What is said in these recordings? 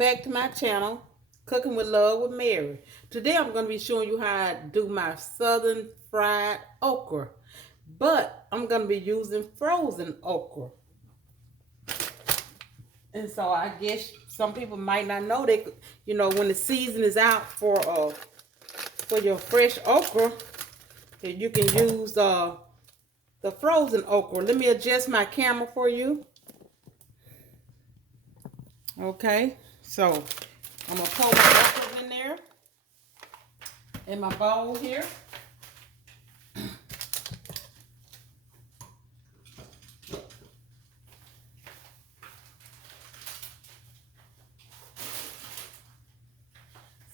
back to my channel, Cooking with Love with Mary. Today I'm going to be showing you how I do my Southern Fried Okra. But I'm going to be using frozen okra. And so I guess some people might not know that, when the season is out for your fresh okra, that you can use the frozen okra. Let me adjust my camera for you. Okay, so I'm going to pour my okra in there in my bowl here.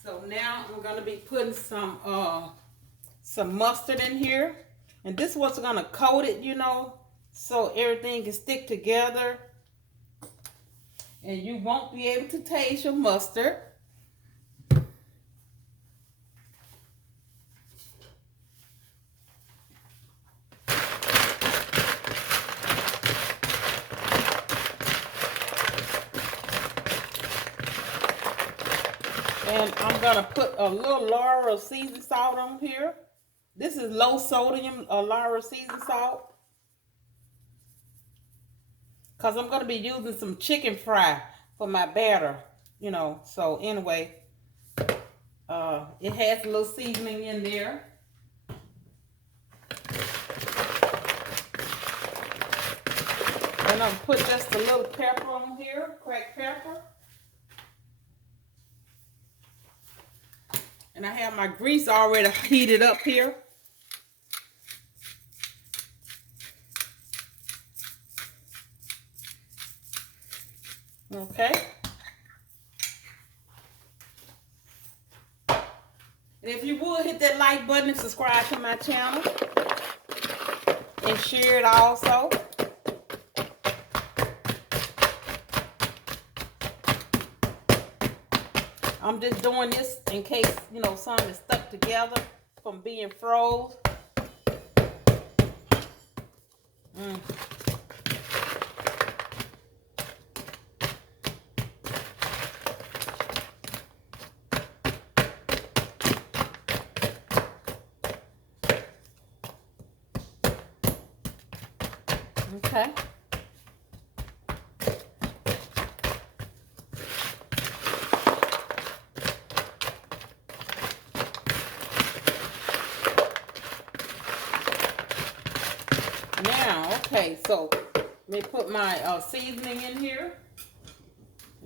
So now I'm going to be putting some mustard in here. And this is what's going to coat it, so everything can stick together. And you won't be able to taste your mustard. And I'm going to put a little Lawry seasoned salt on here. This is low sodium Lawry seasoned salt. Because I'm going to be using some chicken fry for my batter, So anyway, it has a little seasoning in there. And I'm going to put just a little pepper on here, cracked pepper. And I have my grease already heated up here. Okay. And if you would, hit that like button and subscribe to my channel. And share it also. I'm just doing this in case, some is stuck together from being froze. Okay. Now, okay, so let me put my seasoning in here.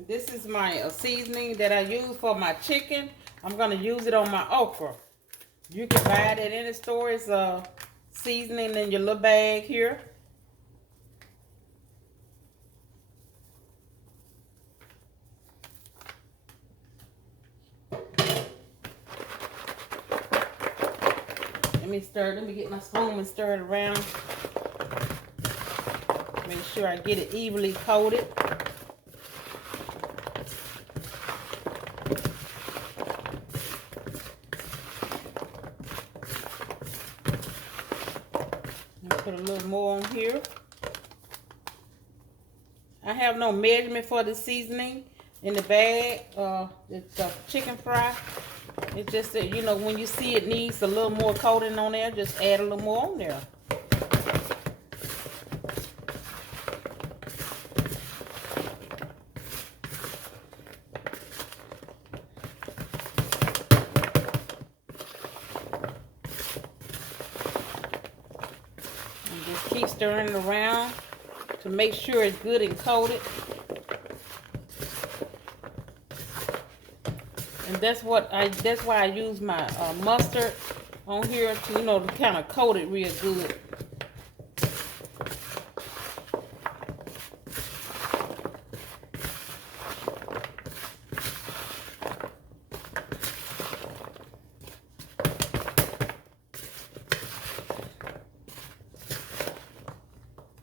This is my seasoning that I use for my chicken. I'm going to use it on my okra. You can buy it at any store. It's seasoning in your little bag here. Let me get my spoon and stir it around. Make sure I get it evenly coated. Put a little more on here. I have no measurement for the seasoning in the bag. It's a chicken fry. It's just that, when you see it needs a little more coating on there, just add a little more on there. And just keep stirring it around to make sure it's good and coated. And that's why I use my mustard on here to, to kind of coat it real good.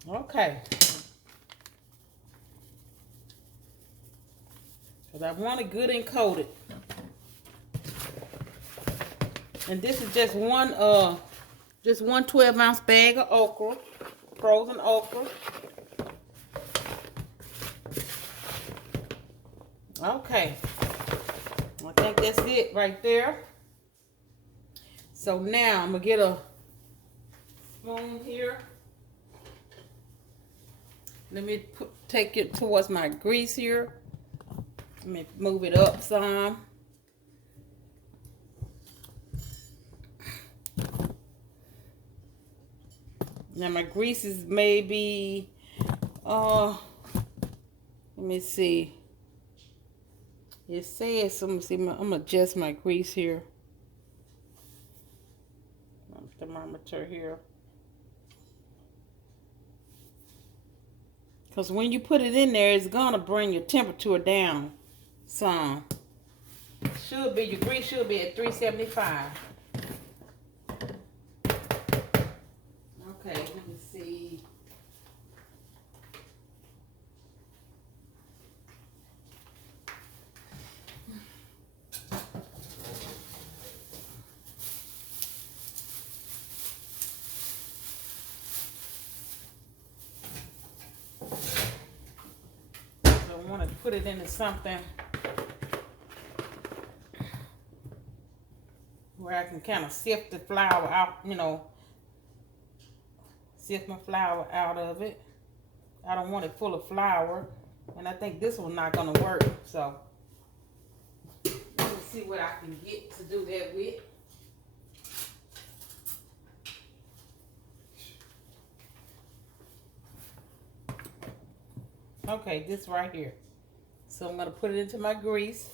Okay. Because I want it good and coated. And this is just one 12-ounce bag of okra, frozen okra. Okay, I think that's it right there. So now I'm gonna get a spoon here. Let me take it towards my grease here. Let me move it up some. Now my grease is maybe, let me see. It says, let me see, I'm gonna adjust my grease here. Thermometer here. Because when you put it in there, it's gonna bring your temperature down some. Should be, your grease should be at 375. Okay, let me see. So I want to put it into something where I can kind of sift the flour out, you know, sift my flour out of it. I don't want it full of flour, and I think this one's not gonna work. So let me see what I can get to do that with. Okay, this right here. So I'm gonna put it into my grease.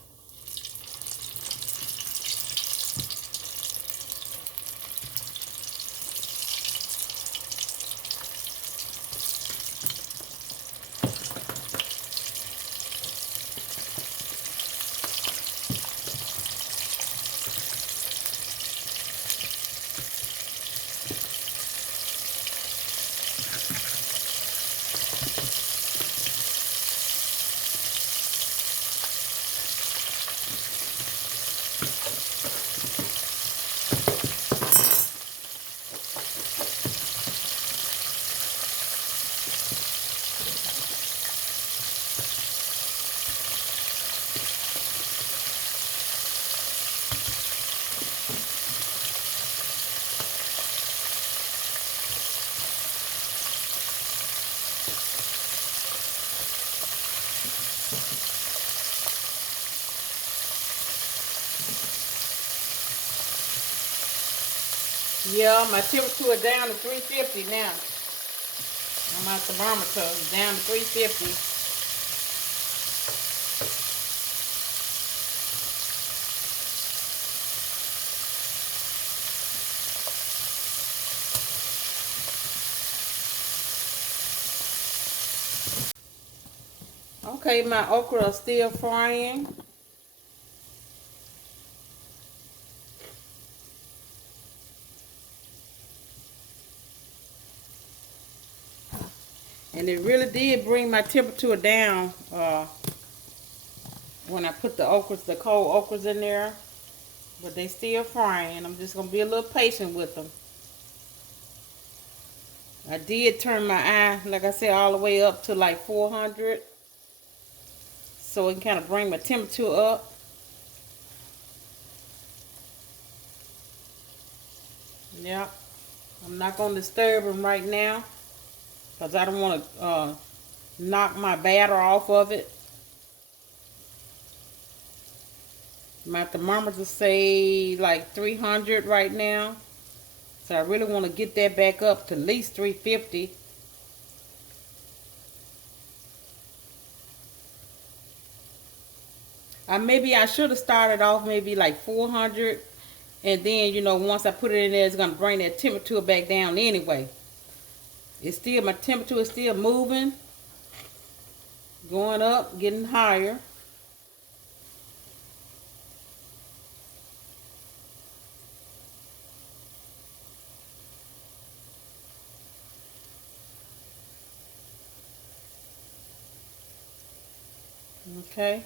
Yeah, my temperature is down to 350 now. My thermometer is down to 350. Okay, my okra is still frying. And it really did bring my temperature down when I put the okras, the cold okras in there. But they still frying. I'm just going to be a little patient with them. I did turn my eye, like I said, all the way up to like 400. So it can kind of bring my temperature up. Yeah. I'm not going to disturb them right now, because I don't want to knock my batter off of it. My thermometer say like 300 right now. So I really want to get that back up to at least 350. Maybe I should have started off maybe like 400. And then, you know, once I put it in there, it's going to bring that temperature back down anyway. It's still, my temperature is still moving. Going up, getting higher. Okay.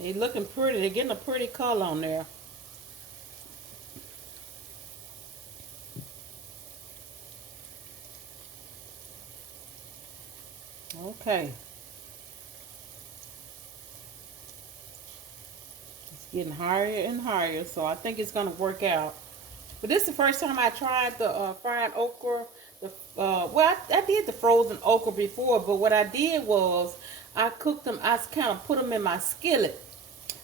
They looking pretty. They're getting a pretty color on there. Okay. It's getting higher and higher, so I think it's gonna work out. But this is the first time I tried the fried okra. Well, I did the frozen okra before, but what I did was I cooked them. I kind of put them in my skillet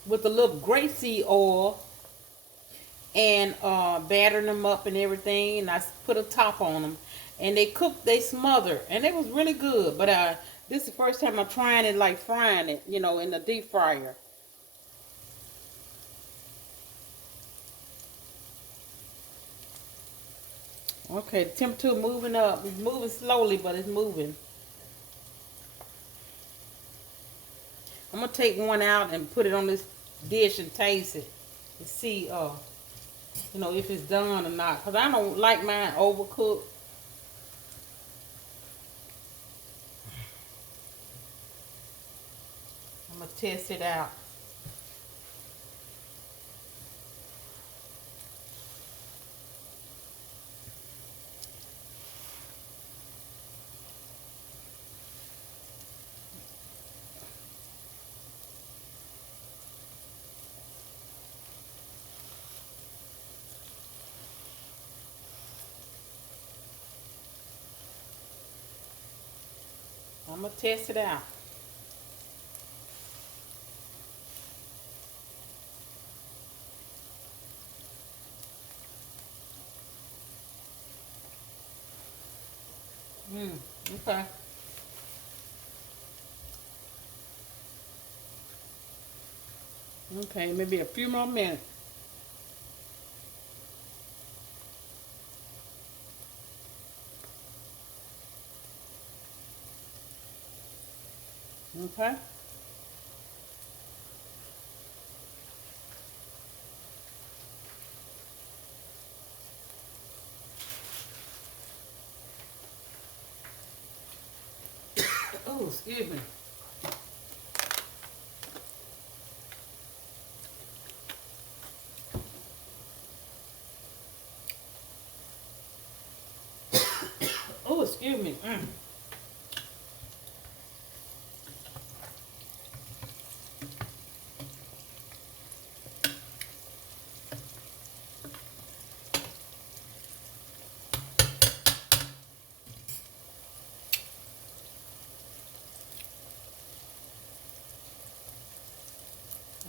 with a little grapeseed oil and battered them up and everything, and I put a top on them, and they cooked, they smothered, and it was really good. But this is the first time I'm trying it, like frying it, you know, in the deep fryer. Okay, the temperature moving up. It's moving slowly, but it's moving. I'm gonna take one out and put it on this dish and taste it and see, you know, if it's done or not. Cause I don't like mine overcooked. I'm gonna test it out. I'm gonna test it out. Okay. Okay, maybe a few more minutes. Okay. Oh, excuse me. Oh, excuse me.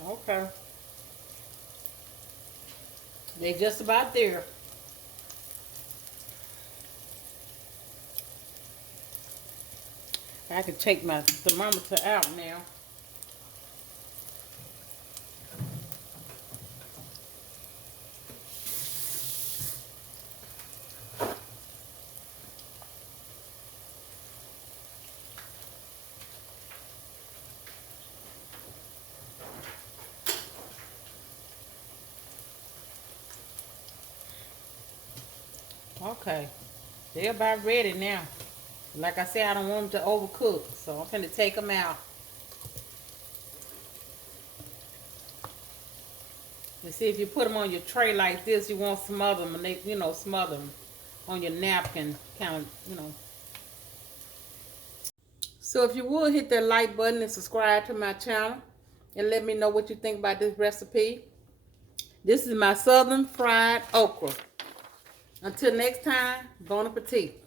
Okay. They just about there. I can take my thermometer out now. Okay. They're about ready now. Like I said, I don't want them to overcook, so I'm gonna take them out. You see, if you put them on your tray like this, you won't smother them, and they, you know, smother them on your napkin, kind of, you know. So if you would hit that like button and subscribe to my channel, and let me know what you think about this recipe. This is my Southern Fried Okra. Until next time, bon appetit.